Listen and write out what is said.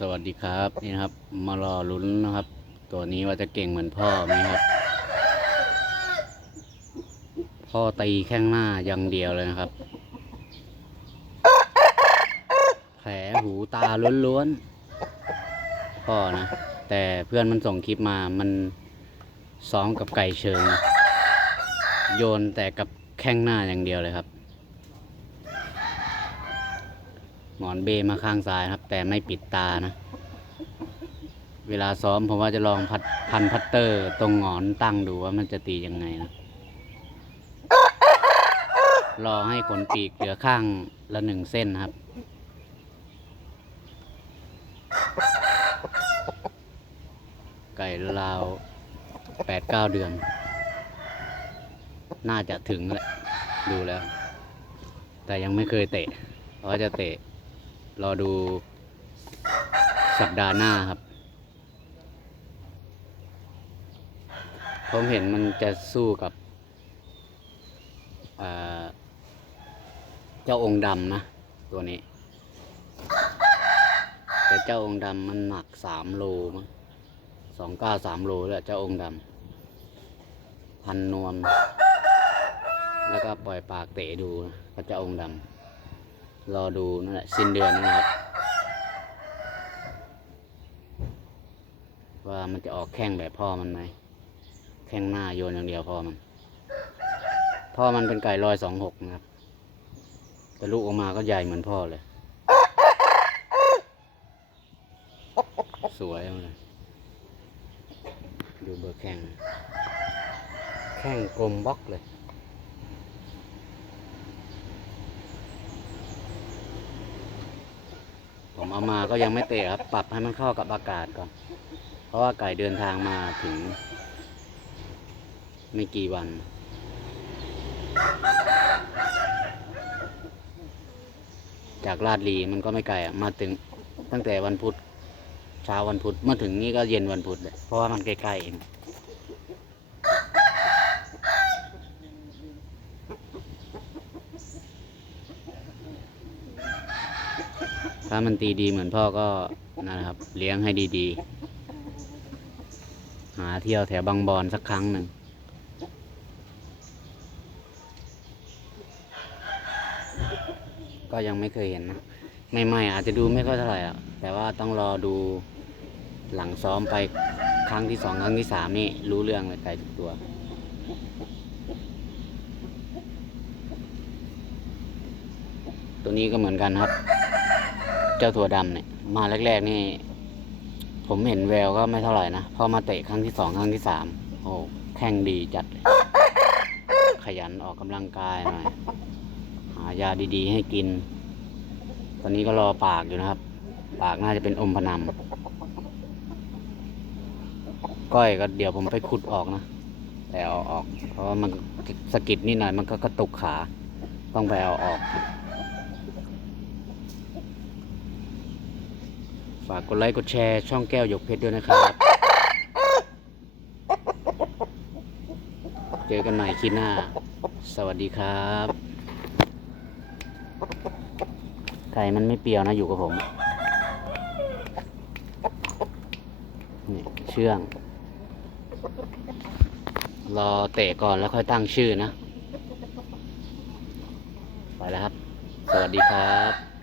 สวัสดีครับนี่นะครับ มารอลุ้นนะครับ ตัวนี้ว่าจะเก่งเหมือนพ่อไหมครับ พ่อตีแข้งหน้าอย่างเดียวเลยนะครับ แผลหูตาล้วนๆพ่อนะ แต่เพื่อนมันส่งคลิปมามันซ้อมกับไก่เชิง โยนแต่กับแข้งหน้าอย่างเดียวเลยครับ หมอนเบมาข้างซ้ายครับ แต่ไม่ปิดตานะ เวลาซ้อมผมว่าจะลองพัดพันพัตเตอร์ ตรงหงอนตั้งดูว่ามันจะตียังไงนะ รอให้ขนปีกเหลือข้างละหนึ่งเส้นครับไก่ลาวแปดเก้าเดือน น่าจะถึงแหละ ดูแล้ว แต่ยังไม่เคยเตะเพราะจะเตะ รอดูสัปดาห์หน้าครับ ผมเห็นมันจะสู้กับเจ้าองค์ดำนะ ตัวนี้ แต่เจ้าองค์ดำมันหนักสามโลมั้งสองเก้าสามโลแล้วเจ้าองค์ดำพันนวม แล้วก็ปล่อยปากเตะดูนะพระเจ้าองค์ดำ รอดูนั่นแหละสิ้นเดือนนี้นะครับ ว่ามันจะออกแข้งแบบพ่อมันไหมแข้งหน้าโยนอย่างเดียวพ่อมัน พ่อมันเป็นไก่ลอยสองหกนะครับแต่ลูกออกมาก็ใหญ่เหมือนพ่อเลย สวยเลยดูเบอร์แข้ง แข้งกลมบล็อกเลย ผมเอามาก็ยังไม่เตะครับ ปรับให้มันเข้ากับอากาศก่อน เพราะว่าไก่เดินทางมาถึง ไม่กี่วัน จากลาดลีมันก็ไม่ไกลอะมาถึงตั้งแต่วันพุธเช้าวันพุธมาถึงนี่ก็เย็นวันพุธเลยเพราะว่ามันใกล้ๆเอง ถ้ามันตีดีเหมือนพ่อก็นะครับ เลี้ยงให้ดีๆ หาเที่ยวแถวบางบอนสักครั้งหนึ่ง ก็ยังไม่เคยเห็นนะใหม่ๆอาจจะดูไม่ค่อยเท่าไหร่อะ แต่ว่าต้องรอดูหลังซ้อมไปครั้งที่สองครั้งที่สามนี่รู้เรื่องเลยไก่ทุกตัวตัวนี้ก็เหมือนกันครับ เจ้าถั่วดำเนี่ยมาแรก ๆ นี่ ผมเห็นแววก็ไม่เท่าไหร่นะพอมาเตะครั้งที่สองครั้งที่สามโอ้แข่งดีจัดเลยขยันออกกำลังกายหน่อยหายาดีๆ ให้กิน ตอนนี้ก็รอปากอยู่นะครับ ปากน่าจะเป็นอมพนัมก้อยก็เดี๋ยวผมไปขุดออกนะแต่เอาออก เพราะว่ามันสะกิดนิดหน่อยมันก็กระตุกขา ต้องไปเอาออก ฝากกดไลค์กดแชร์ช่องแก้วหยกเพชรด้วยนะครับ เจอกันใหม่คลิปหน้า สวัสดีครับ ไก่มันไม่เปรียวนะอยู่กับผม นี่เชื่อง รอเตะก่อนแล้วค่อยตั้งชื่อนะ ไปแล้วครับ สวัสดีครับ